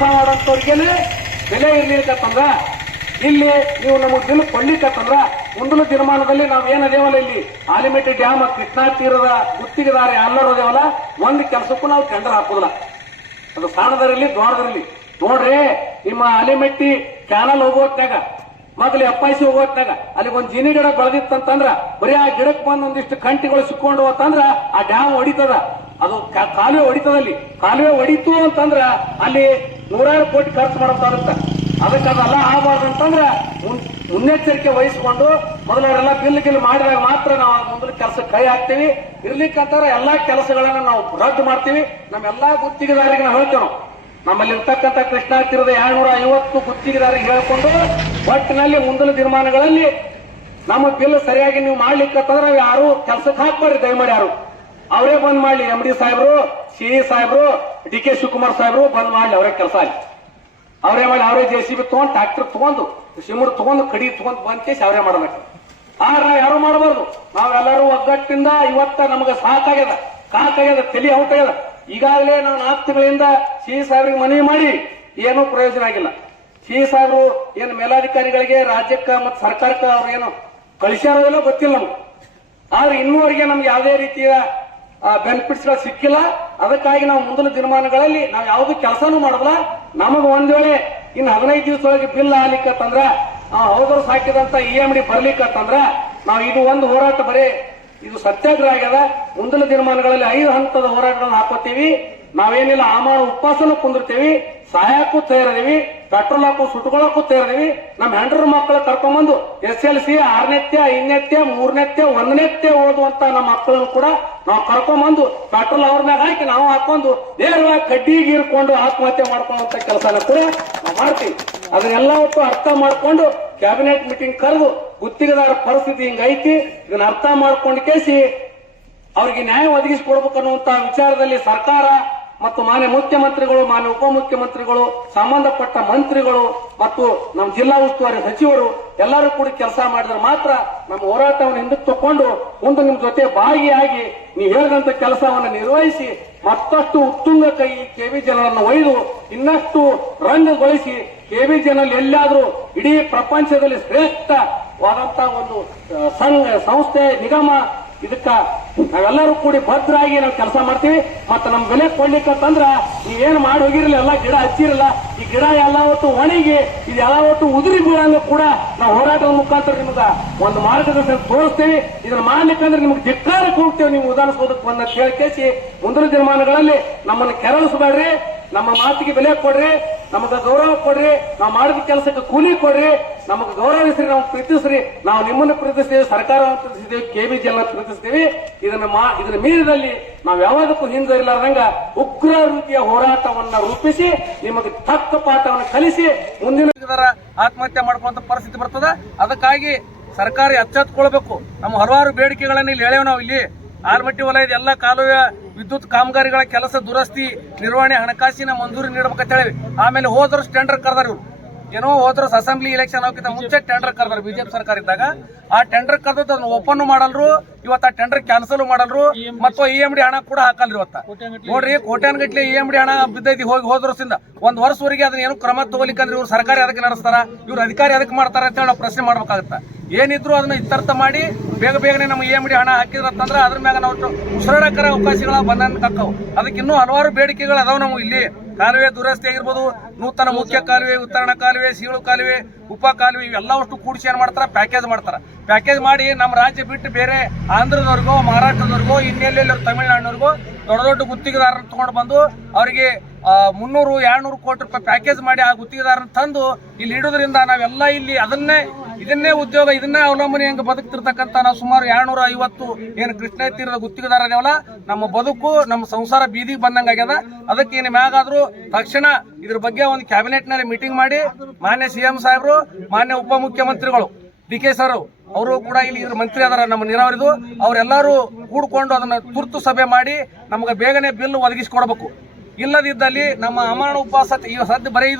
ಕೆಲಸ ಮಾಡೋಂಥವ್ರಿಗೇನೆ ಬೆಲೆ ಇರ್ಲಿಕ್ಕಂದ್ರ ಇಲ್ಲಿ ನೀವು ನಮಗೆ ದಿನ ಕೊಡ್ಲಿಕ್ಕಂದ್ರ ಮುಂದಿನ ದಿನಮಾನದಲ್ಲಿ ನಾವು ಏನದೇವಲ್ಲ ಇಲ್ಲಿ ಆಲಿಮೆಟ್ಟಿ ಡ್ಯಾಮ್ ಕೃಷ್ಣಾ ತೀರದ ಗುತ್ತಿಗೆದಾರ ಎಲ್ಲರೂ ಅದೇವಲ್ಲ ಒಂದು ಕೆಲಸಕ್ಕೂ ನಾವು ಟೆಂಡರ್ ಹಾಕೋದಿಲ್ಲ. ಅದು ಸಣ್ಣದರಲ್ಲಿ ದೊಡ್ಡದರಲ್ಲಿ ನೋಡ್ರಿ, ನಿಮ್ಮ ಆಲಿಮೆಟ್ಟಿ ಕ್ಯಾನಲ್ ಹೋಗೋತ್ನಾಗ ಮೊದಲು ಎಪ್ಪಾಯಿಸಿ ಹೋಗೋತ್ನಾಗ ಅಲ್ಲಿ ಒಂದು ಜಿನಿ ಗಿಡ ಬೆಳೆದಿತ್ತಂತಂದ್ರ, ಬರೀ ಆ ಗಿಡಕ್ಕೆ ಬಂದ್ ಒಂದಿಷ್ಟು ಕಂಟಿಗಳು ಸಿಕ್ಕೊಂಡು ಹೋತಂದ್ರ ಆ ಡ್ಯಾಮ್ ಹೊಡಿತದ. ಅದು ಕಾಲುವೆ ಹೊಡಿತದಲ್ಲಿ. ಕಾಲುವೆ ಹೊಡಿತು ಅಂತಂದ್ರ ಅಲ್ಲಿ ನೂರಾರು ಕೋಟಿ ಖರ್ಚು ಮಾಡಬೇಕಾಗುತ್ತೆ ಅದಕ್ಕೆ ಅದೆಲ್ಲ ಆಗಬಾರ್ದು ಅಂತಂದ್ರೆ ಮುನ್- ಮುನ್ನೆಚ್ಚರಿಕೆ ವಹಿಸಿಕೊಂಡು ಮೊದಲವರೆಲ್ಲ ಬಿಲ್ ಗಿಲ್ ಮಾಡಿದಾಗ ಮಾತ್ರ ನಾವು ಮುಂದಿನ ಕೆಲಸ ಕೈ ಹಾಕ್ತೀವಿ. ಇರ್ಲಿಕ್ಕಂತಾರ ಎಲ್ಲಾ ಕೆಲಸಗಳನ್ನ ನಾವು ರದ್ದು ಮಾಡ್ತೀವಿ. ನಮ್ಮ ಎಲ್ಲಾ ಗುತ್ತಿಗೆದಾರಿಗೆ ನಾವು ಹೇಳ್ತೇವೆ ನಾವು. ನಮ್ಮಲ್ಲಿ ಇರ್ತಕ್ಕಂಥ ಕೃಷ್ಣಾ ತೀರದ ಎರಡ್ನೂರ ಐವತ್ತು ಗುತ್ತಿಗೆದಾರಿಗೆ ಹೇಳ್ಕೊಂಡು ಒಟ್ಟಿನಲ್ಲಿ ಮುಂದಿನ ದಿನಮಾನಗಳಲ್ಲಿ ನಮ್ಮ ಬಿಲ್ ಸರಿಯಾಗಿ ನೀವು ಮಾಡ್ಲಿಕ್ಕಂತಂದ್ರೆ ಯಾರು ಕೆಲಸಕ್ಕೆ ಹಾಕ್ಬಾರ್ದು, ದಯಮಾಡಿ ಯಾರು. ಅವರೇ ಬಂದ್ ಮಾಡ್ಲಿ, ಎಂ ಡಿ ಸಾಹೇಬ್ರು, ಸಿ ಸಾಹೇಬ್ರು, ಡಿ ಕೆ ಶಿವಕುಮಾರ್ ಸಾಹೇಬ್ರು ಬಂದ್ ಮಾಡ್ಲಿ ಅವರೇ ಕೆಲಸ ಆಯ್ತು ಅವರೇ ಮಾಡಿ ಅವರೇ ಜೆ ಸಿ ಬಿ ತಗೊಂಡು ಟ್ರಾಕ್ಟರ್ ತಗೊಂಡು ಸಿಮುಡ್ ತಗೊಂಡು, ಕಡಿ ತಗೊಂಡು ಬಂದ್ ಕೇಸಿ ಅವರೇ ಮಾಡ್ಬೇಕು. ಆದ್ರೆ ನಾವು ಯಾರು ಮಾಡಬಾರ್ದು? ನಾವೆಲ್ಲರೂ ಒಗ್ಗಟ್ಟಿಂದ ಇವತ್ತ ನಮಗೆ ಸಾಕಾಗ್ಯದ, ಕಾಕಾಗ್ಯದ, ತಲೆ ಔಟಾಗ್ಯದ. ಈಗಾಗಲೇ ನಾವು ನಾಲ್ಕು ತಿಂಗಳಿಂದ ಸಿ ಸಾಹೇಬ್ರಿಗೆ ಮನವಿ ಮಾಡಿ ಏನೂ ಪ್ರಯೋಜನ ಆಗಿಲ್ಲ. ಸಿ ಸಾಹೇಬರು ಏನು ಮೇಲಾಧಿಕಾರಿಗಳಿಗೆ ರಾಜ್ಯಕ್ಕೆ ಮತ್ತು ಸರ್ಕಾರಕ್ಕೆ ಅವ್ರು ಏನು ಕಳಿಸ್ಯಾರೋ ಗೊತ್ತಿಲ್ಲ ನಮ್ಗೆ. ಆದ್ರೆ ಇನ್ನೂವರೆಗೆ ನಮ್ಗೆ ಯಾವುದೇ ರೀತಿಯ ಬೆನಿಫಿಟ್ಸ್ಗಳು ಸಿಕ್ಕಿಲ್ಲ. ಅದಕ್ಕಾಗಿ ನಾವು ಮುಂದಿನ ದಿನಮಾನಗಳಲ್ಲಿ ನಾವು ಯಾವ್ದು ಕೆಲಸನೂ ಮಾಡಲ್ಲ. ನಮಗ ಒಂದ್ ವೇಳೆ ಇನ್ನು ಹದಿನೈದು ದಿವಸದೊಳಗೆ ಬಿಲ್ ಆಗ್ಲಿಕ್ಕತ್ತಂದ್ರ ಆ ವರ್ಷ ಹಾಕಿದಂತ ಇ ಎಂ ಡಿ ಬರ್ಲಿಕ್ಕತ್ತಂದ್ರ ನಾವು ಇದು ಒಂದು ಹೋರಾಟ ಬರೀ ಇದು ಸತ್ಯಾಗ್ರಹ ಆಗ್ಯದ. ಮುಂದಿನ ದಿನಮಾನಗಳಲ್ಲಿ ಐದು ಹಂತದ ಹೋರಾಟಗಳನ್ನು ಹಾಕೋತೀವಿ. ನಾವೇನಿಲ್ಲ ಆಮಾನ ಉಪವಾಸನೂ ಕುಂದಿರ್ತೀವಿ. ಸಹಾಯಕ್ಕೂ ತಯಾರಿದೀವಿ ಪೆಟ್ರೋಲ್ ಹಾಕು ಸುಟ್ಕೊಳ್ಳೋಕ್ಕೂ ತಯಾರಿದೀವಿ ನಮ್ಮ ಹೆಂಡ್ರ ಮಕ್ಕಳು ಕರ್ಕೊಂಬಂದು ಎಸ್ ಎಲ್ ಸಿ, ಆರನೇತ್ಯ ಐದನೇತ್ಯ ಮೂರನೇತ್ಯ, ಒಂದನೇತ್ಯ ಓದುವಂತ ನಮ್ಮ ಮಕ್ಕಳನ್ನು ಕೂಡ ನಾವು ಕರ್ಕೊಂಬಂದು ಪೆಟ್ರೋಲ್ ಅವ್ರ ಮ್ಯಾಗ ಹಾಕಿ ನಾವು ಹಾಕೊಂಡು ನೇರವಾಗಿ ಕಡ್ಡಿಗೆ ಇರ್ಕೊಂಡು ಆತ್ಮಹತ್ಯೆ ಮಾಡ್ಕೊಳ್ಳುವಂತ ಕೆಲಸನ ಕೂಡ ನಾವು ಮಾಡ್ತೀವಿ. ಅದನ್ನೆಲ್ಲ ಒಟ್ಟು ಅರ್ಥ ಮಾಡ್ಕೊಂಡು ಕ್ಯಾಬಿನೆಟ್ ಮೀಟಿಂಗ್ ಕರೆದು ಗುತ್ತಿಗೆದಾರ ಪರಿಸ್ಥಿತಿ ಹಿಂಗೈತಿ ಇದನ್ನ ಅರ್ಥ ಮಾಡ್ಕೊಂಡು ಕೇಸಿ ಅವ್ರಿಗೆ ನ್ಯಾಯ ಒದಗಿಸಿಕೊಡ್ಬೇಕನ್ನುವಂತ ವಿಚಾರದಲ್ಲಿ ಸರ್ಕಾರ ಮತ್ತು ಮಾನ್ಯ ಮುಖ್ಯಮಂತ್ರಿಗಳು, ಮಾನ್ಯ ಉಪಮುಖ್ಯಮಂತ್ರಿಗಳು, ಸಂಬಂಧಪಟ್ಟ ಮಂತ್ರಿಗಳು ಮತ್ತು ನಮ್ಮ ಜಿಲ್ಲಾ ಉಸ್ತುವಾರಿ ಸಚಿವರು ಎಲ್ಲರೂ ಕೂಡ ಕೆಲಸ ಮಾಡಿದ್ರೆ ಮಾತ್ರ ನಮ್ಮ ಹೋರಾಟವನ್ನು ಹಿಂದಕ್ಕೆ ತಕೊಂಡು ಮುಂದೆ ನಿಮ್ಮ ಜೊತೆ ಭಾಗಿಯಾಗಿ ನೀವು ಹೇಳಿದಂತ ಕೆಲಸವನ್ನು ನಿರ್ವಹಿಸಿ ಮತ್ತಷ್ಟು ಉತ್ತುಂಗ ಕೈ ಕೆವಿ ಜನರನ್ನು ಒಯ್ದು ಇನ್ನಷ್ಟು ರಂಗಗೊಳಿಸಿ ಕೆವಿ ಜನರಲ್ಲಿ ಎಲ್ಲಾದರೂ ಇಡೀ ಪ್ರಪಂಚದಲ್ಲಿ ಶ್ರೇಷ್ಠವಾದಂತಹ ಒಂದು ಸಂಘ, ಸಂಸ್ಥೆ, ನಿಗಮ ಇದಕ್ಕ ನಾವೆಲ್ಲರೂ ಕೂಡಿ ಭದ್ರಾಗಿ ನಾವು ಕೆಲಸ ಮಾಡ್ತೀವಿ, ಮತ್ತೆ ನಮ್ ಬೆಲೆ ಕೊಡ್ಲಿಕ್ಕಂತಂದ್ರ ನೀವೇನ್ ಮಾಡಿ ಹೋಗಿರಲಿಲ್ಲ, ಎಲ್ಲ ಗಿಡ ಹಚ್ಚಿರಲ್ಲ, ಈ ಗಿಡ ಎಲ್ಲ ಒಟ್ಟು ಒಣಗಿ ಇದೆಲ್ಲ ಒಟ್ಟು ಉದುರಿ ಬೀಳಂಗ ಕೂಡ ನಾವು ಹೋರಾಟದ ಮುಖಾಂತರ ನಿಮ್ಗ ಒಂದು ಮಾರ್ಗದರ್ಶನ ತೋರಿಸ್ತೀವಿ. ಇದನ್ನ ಮಾಡ್ಲಿಕ್ಕಂದ್ರೆ ನಿಮ್ಗೆ ಧಿಕ್ಕಾರಕ್ಕೆ ಹೋಗ್ತೇವೆ ನೀವು ಉದಾಹರಿಸೋದಕ್ಕೆ ಬಂದ ಕೇಳಿ ಮುಂದಿನ ದಿನಮಾನಗಳಲ್ಲಿ ನಮ್ಮನ್ನು ಕೆರಳಿಸಬೇಡ್ರಿ, ನಮ್ಮ ಮಾತಿಗೆ ಬೆಲೆ ಕೊಡ್ರಿ ನಮಗ ಗೌರವ ಕೊಡ್ರಿ, ನಾವು ಮಾಡಿದ ಕೆಲಸಕ್ಕೆ ಕೂಲಿ ಕೊಡ್ರಿ, ನಮಗ ಗೌರವಿಸ್ರಿ ನಾವು ಪ್ರೀತಿಸ್ರಿ. ನಾವು ನಿಮ್ಮನ್ನು ಪ್ರೀತಿಸ್ತೇವೆ, ಸರ್ಕಾರವನ್ನು ಪ್ರೀತಿಸ್ತೀವಿ ಕೆಬಿಜಿ ಎಲ್ಲ ಪ್ರೀತಿಸ್ತೀವಿ. ಇದನ್ನ ಇದನ್ನ ಮೀರಿದಲ್ಲಿ ನಾವು ಯಾವಾಗಕ್ಕೂ ಹಿಂದಿರಲಾರ್ದಂಗ ಉಗ್ರ ರೀತಿಯ ಹೋರಾಟವನ್ನ ರೂಪಿಸಿ, ನಿಮಗೆ ತಕ್ಕ ಪಾಠವನ್ನು ಕಲಿಸಿ, ಮುಂದಿನ ಆತ್ಮಹತ್ಯೆ ಮಾಡ್ಕೊಳ್ಳುವಂತ ಪರಿಸ್ಥಿತಿ ಬರ್ತದ. ಅದಕ್ಕಾಗಿ ಸರ್ಕಾರ ಎಚ್ಚೆತ್ಕೊಳ್ಬೇಕು. ನಮ್ಮ ಹಲವಾರು ಬೇಡಿಕೆಗಳನ್ನು ಇಲ್ಲಿ ಹೇಳೇವ್ ನಾವು ಇಲ್ಲಿ. ಆಲ್ಮಟ್ಟಿ ವಲಯದ ಎಲ್ಲ ಕಾಲುವೆ ವಿದ್ಯುತ್ ಕಾಮಗಾರಿಗಳ ಕೆಲಸ ದುರಸ್ತಿ, ನಿರ್ವಹಣೆ ಹಣಕಾಸಿನ ಮಂಜೂರಿ ನೀಡಬೇಕಂತ ಹೇಳಿ ಆಮೇಲೆ ಹೋದರೂ ಸ್ಟ್ಯಾಂಡರ್ಡ್ ಕರೆದಾರ ಇವ್ರು. ಏನೋ ಹೋದ್ರ ಅಸೆಂಬ್ಲಿ ಎಲೆಕ್ಷನ್ ಹೋಗಿದ್ದ ಮುಂಚೆ ಟೆಂಡರ್ ಕರೆದ್ರು ಬಿಜೆಪಿ ಸರ್ಕಾರ ಇದ್ದಾಗ. ಆ ಟೆಂಡರ್ ಕರೆದದ್ದು ಅದನ್ನ ಓಪನ್ ಮಾಡಲ್ರು ಇವತ್ತು ಆ ಟೆಂಡರ್ ಕ್ಯಾನ್ಸಲ್ ಮಾಡಲ್ರು ಮತ್ತು ಇ ಎಂ ಡಿ ಹಣ ಕೂಡ ಹಾಕಲ್ರಿ ಇವತ್ತ. ನೋಡ್ರಿ ಕೋಟ್ಯಾನ್ಗಟ್ಲೆ ಇ ಎಂ ಡಿ ಹಣ ಬಿದ್ದೈತಿ ಹೋಗಿ ಹೋದ್ರಿಂದ ವರ್ಷದಿಂದ ಒಂದ್ ವರ್ಷವರೆಗೆ ಅದನ್ನ ಏನು ಕ್ರಮ ತಗೋಲಿಕ್ಕಂದ್ರೆ ಇವ್ರು ಸರ್ಕಾರ ಅದಕ್ಕೆ ನಡೆಸ್ತಾರ ಇವ್ರು ಅಧಿಕಾರಿ ಅದಕ್ಕೆ ಮಾಡ್ತಾರ ಅಂತ ಹೇಳಿ ನಾವು ಪ್ರಶ್ನೆ ಮಾಡ್ಬೇಕಾಗತ್ತ. ಏನಿದ್ರು ಅದನ್ನ ಇತ್ಯರ್ಥ ಮಾಡಿ ಬೇಗ ಬೇಗನೆ ನಮ್ಮ ಇ ಎಂ ಡಿ ಹಣ ಹಾಕಿದ್ರಂತಂದ್ರೆ ಅದ್ರ ಮ್ಯಾಗ ನಾವು ಉಸಿರಾಡಕರ ಅವಕಾಶಗಳ ಬಂಧನ ಹಾಕವು. ಅದಕ್ಕೆ ಇನ್ನೂ ಹಲವಾರು ಬೇಡಿಕೆಗಳು ಅದಾವ ನಾವು ಇಲ್ಲಿ. ಕಾಲುವೆ ದುರಸ್ತಿ ಆಗಿರ್ಬೋದು, ನೂತನ ಮುಖ್ಯ ಕಾಲುವೆ ಉತ್ತರಣ ಕಾಲುವೆ, ಸೀಳು ಕಾಲುವೆ, ಉಪ ಕಾಲುವೆ, ಇವೆಲ್ಲವಷ್ಟು ಕೂಡಿಸಿ ಏನು ಮಾಡ್ತಾರೆ? ಪ್ಯಾಕೇಜ್ ಮಾಡ್ತಾರ. ಪ್ಯಾಕೇಜ್ ಮಾಡಿ ನಮ್ಮ ರಾಜ್ಯ ಬಿಟ್ಟು ಬೇರೆ ಆಂಧ್ರದವ್ರಿಗೋ, ಮಹಾರಾಷ್ಟ್ರದವ್ರಿಗೋ ಇನ್ನೆಲ್ಲೆಲ್ಲ ತಮಿಳುನಾಡಿನವ್ರಿಗೋ ದೊಡ್ಡ ದೊಡ್ಡ ಗುತ್ತಿಗೆದಾರನ ತಗೊಂಡು ಬಂದು ಅವರಿಗೆ ಮುನ್ನೂರು, ಎರಡ್ನೂರು ಕೋಟಿ ರೂಪಾಯಿ ಪ್ಯಾಕೇಜ್ ಮಾಡಿ ಆ ಗುತ್ತಿಗೆದಾರನ ತಂದು ಇಲ್ಲಿ ಇಡೋದ್ರಿಂದ ನಾವೆಲ್ಲ ಇಲ್ಲಿ ಅದನ್ನೇ ಇದನ್ನೇ ಉದ್ಯೋಗ, ಇದನ್ನೇ ಅವಲಂಬನೆ ಹೆಂಗೆ ಬದುಕ್ತಿರ್ತಕ್ಕಂಥ ನಾವು ಸುಮಾರು ಎರಡ್ನೂರ ಐವತ್ತು ಏನು ಕೃಷ್ಣ ತೀರದ ಗುತ್ತಿಗೆದಾರ ಇದಾವಲ್ಲ, ನಮ್ಮ ಬದುಕು, ನಮ್ಮ ಸಂಸಾರ ಬೀದಿಗೆ ಬಂದಂಗ ಆಗ್ಯದ. ಅದಕ್ಕೆ ಏನು ಮ್ಯಾಗಾದ್ರೂ ತಕ್ಷಣ ಇದ್ರ ಬಗ್ಗೆ ಒಂದು ಕ್ಯಾಬಿನೆಟ್ನಲ್ಲಿ ಮೀಟಿಂಗ್ ಮಾಡಿ ಮಾನ್ಯ ಸಿಎಂ ಸಾಹೇಬರು, ಮಾನ್ಯ ಉಪಮುಖ್ಯಮಂತ್ರಿಗಳು, ಡಿ ಕೆ ಸರ್ ಅವರು ಕೂಡ ಇಲ್ಲಿ ಇದ್ರ ಮಂತ್ರಿ ಅದಾರ ನಮ್ಮ ನೀರಾವರಿದು. ಅವರೆಲ್ಲರೂ ಕೂಡ್ಕೊಂಡು ಅದನ್ನ ತುರ್ತು ಸಭೆ ಮಾಡಿ ನಮಗೆ ಬೇಗನೆ ಬಿಲ್ ಒದಗಿಸಿಕೊಡ್ಬೇಕು. ಇಲ್ಲದಿದ್ದಲ್ಲಿ ನಮ್ಮ ಅಮಾನ ಉಪವಾಸ ಈಗ ಸದ್ಯ ಬರೀ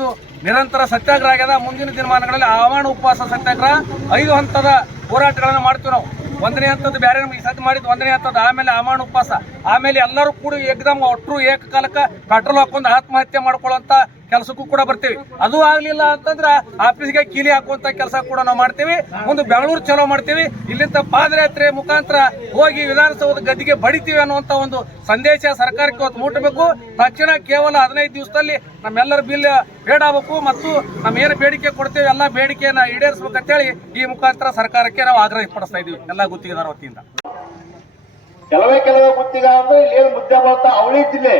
ನಿರಂತರ ಸತ್ಯಾಗ್ರಹ ಆಗ್ಯದ ಮುಂದಿನ ದಿನಮಾನಗಳಲ್ಲಿ ಆಹ್ವಾನ, ಉಪವಾಸ, ಸತ್ಯಾಗ್ರಹ, ಐದು ಹಂತದ ಹೋರಾಟಗಳನ್ನು ಮಾಡ್ತೀವಿ ನಾವು. ಒಂದನೇ ಹಂತದ ಬೇರೆ ಈ ಮಾಡಿದ್ದು ಮಾಡಿದ್ ಒಂದನೇ ಹಂತದ ಆಮೇಲೆ ಅಮಾನ ಉಪವಾಸ. ಆಮೇಲೆ ಎಲ್ಲರೂ ಕೂಡ ಏಕದಮ್ ಒಟ್ಟರು ಏಕಕಾಲಕ್ಕೆ ಪೆಟ್ರೋಲ್ ಹಾಕೊಂಡು ಆತ್ಮಹತ್ಯೆ ಮಾಡ್ಕೊಳ್ಳುವಂತ ಕೆಲಸಕ್ಕೂ ಕೂಡ ಬರ್ತೀವಿ. ಅದು ಆಗ್ಲಿಲ್ಲ ಅಂತಂದ್ರ ಆಫೀಸ್ಗೆ ಕೀಲಿ ಹಾಕುವಂತ ಕೆಲಸ ಕೂಡ ನಾವು ಮಾಡ್ತೀವಿ. ಒಂದು ಬೆಂಗಳೂರು ಚಲೋ ಮಾಡ್ತೀವಿ. ಇಲ್ಲಿಂದ ಪಾದಯಾತ್ರೆ ಮುಖಾಂತರ ಹೋಗಿ ವಿಧಾನಸೌಧದ ಗದ್ದಿಗೆ ಬಡಿತೀವಿ ಅನ್ನುವಂತ ಒಂದು ಸಂದೇಶ ಸರ್ಕಾರಕ್ಕೆ ಇವತ್ತು ಮುಟ್ಟಬೇಕು. ತಕ್ಷಣ ಕೇವಲ ಹದಿನೈದು ದಿವಸದಲ್ಲಿ ನಮ್ಮೆಲ್ಲರ ಬಿಲ್ ಬೇಡಬೇಕು ಮತ್ತು ನಮ್ಮ ಏನು ಬೇಡಿಕೆ ಕೊಡ್ತೇವೆ, ಎಲ್ಲ ಬೇಡಿಕೆಯನ್ನ ಈಡೇರಿಸಬೇಕಂತೇಳಿ ಈ ಮುಖಾಂತರ ಸರ್ಕಾರಕ್ಕೆ ನಾವು ಆಗ್ರಹ ಪಡಿಸ್ತಾ ಇದೀವಿ. ಎಲ್ಲ ಗುತ್ತಿಗೆದಾರ ವತಿಯಿಂದ. ಕೆಲವೇ ಕೆಲವೇ ಗುತ್ತಿಗೆ ಅಂದ್ರೆ ಏನು ಮುದ್ದೆ ಬರ್ತಾ ಅವಳಿ ಜಿಲ್ಲೆ.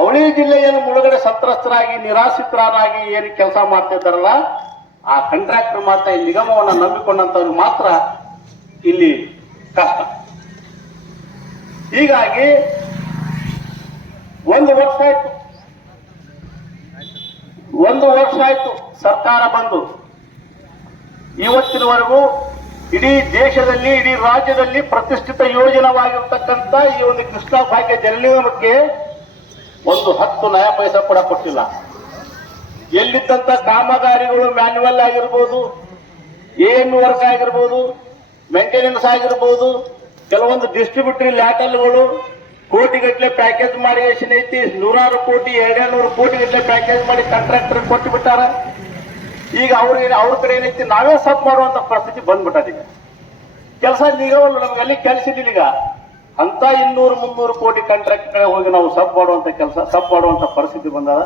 ಅವಳಿ ಜಿಲ್ಲೆಯನ್ನು ಮುಳುಗಡೆ ಸಂತ್ರಸ್ತರಾಗಿ ನಿರಾಶ್ರಿತರಾಗಿ ಏನು ಕೆಲಸ ಮಾಡ್ತಿದ್ದಾರಲ್ಲ, ಆ ಕಾಂಟ್ರಾಕ್ಟರ್ ಮಾತ್ರ ಈ ನಿಗಮವನ್ನು ನಂಬಿಕೊಂಡಂತವ್ರು ಮಾತ್ರ ಇಲ್ಲಿ ಕಷ್ಟ. ಹೀಗಾಗಿ ಒಂದು ವರ್ಷ ಆಯ್ತು. ಒಂದು ವರ್ಷ ಆಯ್ತು ಸರ್ಕಾರ ಬಂದು. ಇವತ್ತಿನವರೆಗೂ ಇಡೀ ದೇಶದಲ್ಲಿ, ಇಡೀ ರಾಜ್ಯದಲ್ಲಿ ಪ್ರತಿಷ್ಠಿತ ಯೋಜನವಾಗಿರ್ತಕ್ಕಂಥ ಈ ಒಂದು ಕೃಷ್ಣ ಭಾಗ್ಯ ಜಲನಿಗಮಕ್ಕೆ ಒಂದು ಹತ್ತು ನಯ ಪೈಸೆ ಕೂಡ ಕೊಟ್ಟಿಲ್ಲ. ಎಲ್ಲಿದ್ದಂತ ಕಾಮಗಾರಿಗಳು ಮ್ಯಾನ್ಯುವಲ್ ಆಗಿರ್ಬೋದು ಏನ್ ವರ್ಕ್ ಆಗಿರ್ಬೋದು ಮೇಂಟೆನೆನ್ಸ್ ಆಗಿರ್ಬೋದು, ಕೆಲವೊಂದು ಡಿಸ್ಟ್ರಿಬ್ಯೂಟರಿ ಲ್ಯಾಟಲ್ಗಳು ಕೋಟಿಗಟ್ಟಲೆ ಪ್ಯಾಕೇಜ್ ಮಾಡಿ ಎಷ್ಟು ಐತಿ, ನೂರಾರು ಕೋಟಿ ಎರಡೆರಡು ಕೋಟಿ ಗಟ್ಟಲೆ ಪ್ಯಾಕೇಜ್ ಮಾಡಿ ಕಾಂಟ್ರಾಕ್ಟರ್ ಕೊಟ್ಟು ಬಿಟ್ಟಾರ. ಈಗ ಅವ್ರಿಗೆ ಅವ್ರ ಕಡೆ ಏನೈತಿ ನಾವೇ ಸಬ್ ಮಾಡುವಂತ ಪರಿಸ್ಥಿತಿ ಬಂದ್ಬಿಟ್ಟದ ಈಗ ಕೆಲಸ ನಿಗವಲ್ಲ ನಮ್ಗೆ ಅಲ್ಲಿ ಕೆಲಸ ಈಗ. ಅಂತ ಇನ್ನೂರು ಮುನ್ನೂರು ಕೋಟಿ ಕಾಂಟ್ರಾಕ್ಟ್ ಹೋಗಿ ನಾವು ಸಬ್ ಮಾಡುವಂತ ಕೆಲಸ, ಸಬ್ ಮಾಡುವಂತ ಪರಿಸ್ಥಿತಿ ಬಂದಾಗ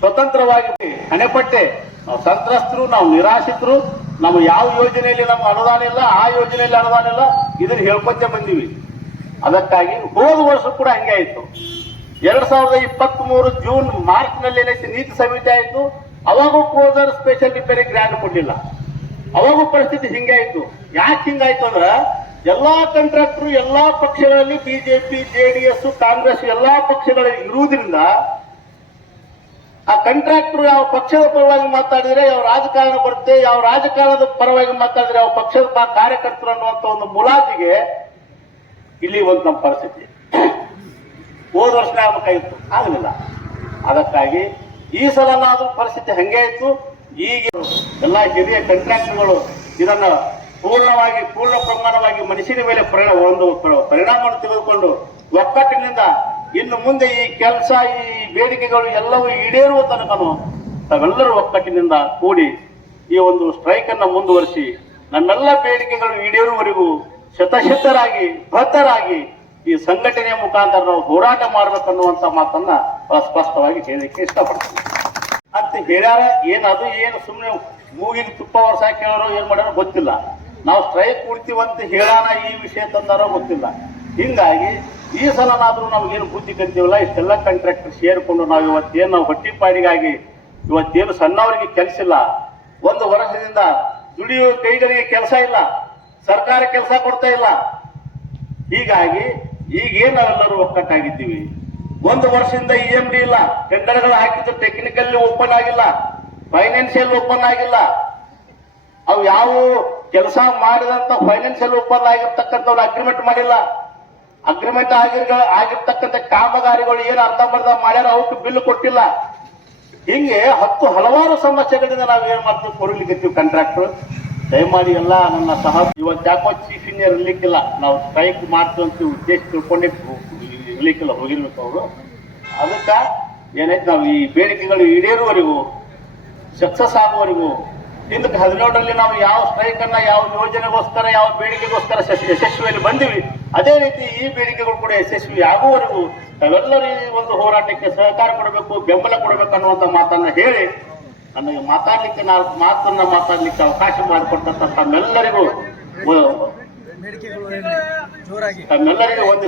ಸ್ವತಂತ್ರವಾಗಿ ಹಣೆಪಟ್ಟೆ ನಾವು ಸಂತ್ರಸ್ತರು, ನಾವು ನಿರಾಶಿತರು ನಮ್ಮ ಯಾವ ಯೋಜನೆಯಲ್ಲಿ ನಮ್ಗೆ ಅನುದಾನ ಇಲ್ಲ, ಆ ಯೋಜನೆಯಲ್ಲಿ ಅನುದಾನ ಇಲ್ಲ, ಇದನ್ನ ಹೇಳ್ಕೊತೆ ಬಂದೀವಿ. ಅದಕ್ಕಾಗಿ ಹೋದ ವರ್ಷ ಕೂಡ ಹಂಗೆ ಆಯ್ತು. ಎರಡ್ ಸಾವಿರದ ಇಪ್ಪತ್ತ್ ಮೂರು ಜೂನ್ ಮಾರ್ಚ್ನಲ್ಲಿ ಏನೈತಿ ನೀತಿ ಸಮಿತಿ ಆಯ್ತು, ಅವಾಗೂ ಕ್ಲೋಸರ್ ಸ್ಪೆಷಲ್ ರಿಪೇರಿ ಗ್ರ್ಯಾಂಡ್ ಕೊಟ್ಟಿಲ್ಲ ಅವಾಗೂ ಪರಿಸ್ಥಿತಿ ಹಿಂಗೆ ಆಯ್ತು. ಯಾಕೆ ಹಿಂಗಾಯ್ತು ಅಂದ್ರ ಎಲ್ಲಾ ಕಂಟ್ರಾಕ್ಟರ್ ಎಲ್ಲಾ ಪಕ್ಷಗಳಲ್ಲಿ ಬಿಜೆಪಿ ಜೆಡಿಎಸ್ ಕಾಂಗ್ರೆಸ್ ಎಲ್ಲಾ ಪಕ್ಷಗಳಲ್ಲಿ ಇರುವುದರಿಂದ ಆ ಕಂಟ್ರಾಕ್ಟರ್ ಯಾವ ಪಕ್ಷದ ಪರವಾಗಿ ಮಾತಾಡಿದ್ರೆ, ಯಾವ ರಾಜಕಾರಣ ಬರುತ್ತೆ, ಯಾವ ರಾಜಕಾರಣದ ಪರವಾಗಿ ಮಾತಾಡಿದ್ರೆ ಯಾವ ಪಕ್ಷದ ಕಾರ್ಯಕರ್ತರು ಅನ್ನುವಂತ ಒಂದು ಮುಲಾಜಿಗೆ ಇಲ್ಲಿ ಒಂದು ನಮ್ಮ ಪರಿಸ್ಥಿತಿ. ಹೋದ ವರ್ಷ ಆಗಬೇಕಾಗಿತ್ತು ಆಗಲಿಲ್ಲ. ಅದಕ್ಕಾಗಿ ಈ ಸಲನಾದ್ರೂ ಪರಿಸ್ಥಿತಿ ಹಂಗೆ ಆಯ್ತು ಈಗ ಎಲ್ಲ ಹಿರಿಯ ಕಂಟ್ರಾಕ್ಟರ್ಗಳು ಇದನ್ನ ಪೂರ್ಣವಾಗಿ, ಪೂರ್ಣ ಪ್ರಮಾಣವಾಗಿ ಮನುಷ್ಯನ ಮೇಲೆ ಪರಿಣಾಮ ಒಂದು ಪರಿಣಾಮವನ್ನು ತೆಗೆದುಕೊಂಡು ಒಕ್ಕಟ್ಟಿನಿಂದ ಇನ್ನು ಮುಂದೆ ಈ ಕೆಲಸ, ಈ ಬೇಡಿಕೆಗಳು ಎಲ್ಲವೂ ಈಡೇರುವ ತನಕನು ತಾವೆಲ್ಲರೂ ಒಕ್ಕಟ್ಟಿನಿಂದ ಕೂಡಿ ಈ ಒಂದು ಸ್ಟ್ರೈಕ್ ಅನ್ನ ಮುಂದುವರಿಸಿ ನಮ್ಮೆಲ್ಲ ಬೇಡಿಕೆಗಳು ಈಡೇರುವವರೆಗೂ ಶತಶತರಾಗಿ ಬದ್ಧರಾಗಿ ಈ ಸಂಘಟನೆಯ ಮುಖಾಂತರ ನಾವು ಹೋರಾಟ ಮಾಡಬೇಕನ್ನುವಂತ ಮಾತನ್ನ ಸ್ಪಷ್ಟವಾಗಿ ಹೇಳಲಿಕ್ಕೆ ಇಷ್ಟಪಡ್ತೀನಿ. ಅಂತ ಹೇಳ್ಯಾರ ಏನದು ಏನು ಸುಮ್ಮನೆ ಮೂಗಿನ ತುಪ್ಪ ವರ್ಷ ಕೇಳೋರು ಏನ್ ಮಾಡ್ಯಾರ ಗೊತ್ತಿಲ್ಲ. ನಾವು ಸ್ಟ್ರೈಕ್ ಕೊಡ್ತೀವಂತ ಹೇಳಾನ ಈ ವಿಷಯ ತಂದಾರೋ ಗೊತ್ತಿಲ್ಲ. ಹಿಂಗಾಗಿ ಈ ಸಲನಾದರೂ ನಮ್ಗೇನು ಬುದ್ಧಿ ಕಲ್ತೀವಲ್ಲ? ಇಷ್ಟೆಲ್ಲ ಕಾಂಟ್ರಾಕ್ಟರ್ ಸೇರಿಕೊಂಡು ನಾವು ಇವತ್ತೇನು ನಾವು ಹೊಟ್ಟಿಪಾಡಿಗಾಗಿ ಇವತ್ತೇನು ಸಣ್ಣವರಿಗೆ ಕೆಲಸ ಇಲ್ಲ. ಒಂದು ವರ್ಷದಿಂದ ದುಡಿಯುವ ಕೈಗಳಿಗೆ ಕೆಲಸ ಇಲ್ಲ. ಸರ್ಕಾರ ಕೆಲಸ ಕೊಡ್ತಾ ಇಲ್ಲ. ಹೀಗಾಗಿ ಈಗೇನು ನಾವೆಲ್ಲರೂ ಒಕ್ಕಟ್ಟಾಗಿದ್ದೀವಿ. ಒಂದು ವರ್ಷದಿಂದ ಇ ಎಂ ಡಿ ಇಲ್ಲ. ಟೆಂಡರ್ಗಳು ಹಾಕಿದ್ದು ಟೆಕ್ನಿಕಲ್ ಓಪನ್ ಆಗಿಲ್ಲ. ಫೈನಾನ್ಷಿಯಲ್ ಓಪನ್ ಆಗಿಲ್ಲ. ಅವು ಯಾವ ಕೆಲಸ ಮಾಡಿದಂತ ಫೈನಾನ್ಷಿಯಲ್ ಒಪ್ಪಂದ ಆಗಿರ್ತಕ್ಕಂಥವ್ರು ಅಗ್ರಿಮೆಂಟ್ ಮಾಡಿಲ್ಲ. ಅಗ್ರಿಮೆಂಟ್ ಆಗಿರ್ ಆಗಿರ್ತಕ್ಕಂಥ ಕಾಮಗಾರಿಗಳು ಏನು ಅರ್ಧಂಬರ್ಧ ಮಾಡ್ಯಾರ ಅವಕ್ಕೆ ಬಿಲ್ ಕೊಟ್ಟಿಲ್ಲ. ಹಿಂಗೆ ಹತ್ತು ಹಲವಾರು ಸಮಸ್ಯೆಗಳಿಂದ ನಾವು ಏನ್ ಮಾಡ್ತೀವಿ? ಕೊಡಲಿಕ್ಕೀವಿ ಕಾಂಟ್ರಾಕ್ಟರ್ ದಯಮಾಡಿ ಎಲ್ಲ ನನ್ನ ಸಹ ಇವತ್ತು ಯಾಕೋ ಚೀಫ್ ಇಂಜಿನಿಯರ್ ಇರ್ಲಿಕ್ಕಿಲ್ಲ. ನಾವು ಸ್ಟ್ರೈಕ್ ಮಾಡ್ತೀವಿ ಅಂತ ಉದ್ದೇಶ ತಿಳ್ಕೊಂಡೇ ಇರ್ಲಿಕ್ಕಿಲ್ಲ, ಹೋಗಿರ್ಬೇಕು ಅವರು. ಅದಕ್ಕ ಏನೈತೆ ನಾವು ಈ ಬೇಡಿಕೆಗಳು ಈಡೇರುವವರೆಗೂ ಸಕ್ಸಸ್ ಆಗುವವರೆಗೂ ಹಿಂದಕ್ಕೆ ಹದಿನೇಳರಲ್ಲಿ ನಾವು ಯಾವ ಸ್ಟ್ರೈಕ್ ಅನ್ನ ಯಾವ ಯೋಜನೆಗೋಸ್ಕರ ಯಾವ ಬೇಡಿಕೆಗೋಸ್ಕರ ಯಶಸ್- ಯಶಸ್ವಿಯಲ್ಲಿ ಬಂದಿವಿ ಅದೇ ರೀತಿ ಈ ಬೇಡಿಕೆಗಳು ಕೂಡ ಯಶಸ್ವಿ ಆಗುವವರೆಗೂ ನಾವೆಲ್ಲರೂ ಈ ಒಂದು ಹೋರಾಟಕ್ಕೆ ಸಹಕಾರ ಕೊಡಬೇಕು ಬೆಂಬಲ ಕೊಡಬೇಕು ಅನ್ನುವಂತ ಮಾತನ್ನ ಹೇಳಿ ನನಗೆ ಮಾತಾಡ್ಲಿಕ್ಕೆ ನಾವು ಮಾತನ್ನ ಮಾತಾಡ್ಲಿಕ್ಕೆ ಅವಕಾಶ ಮಾಡಿಕೊಟ್ಟಂತ ತಮ್ಮೆಲ್ಲರಿಗೂ ತಮ್ಮೆಲ್ಲರಿಗೂ ಒಂದು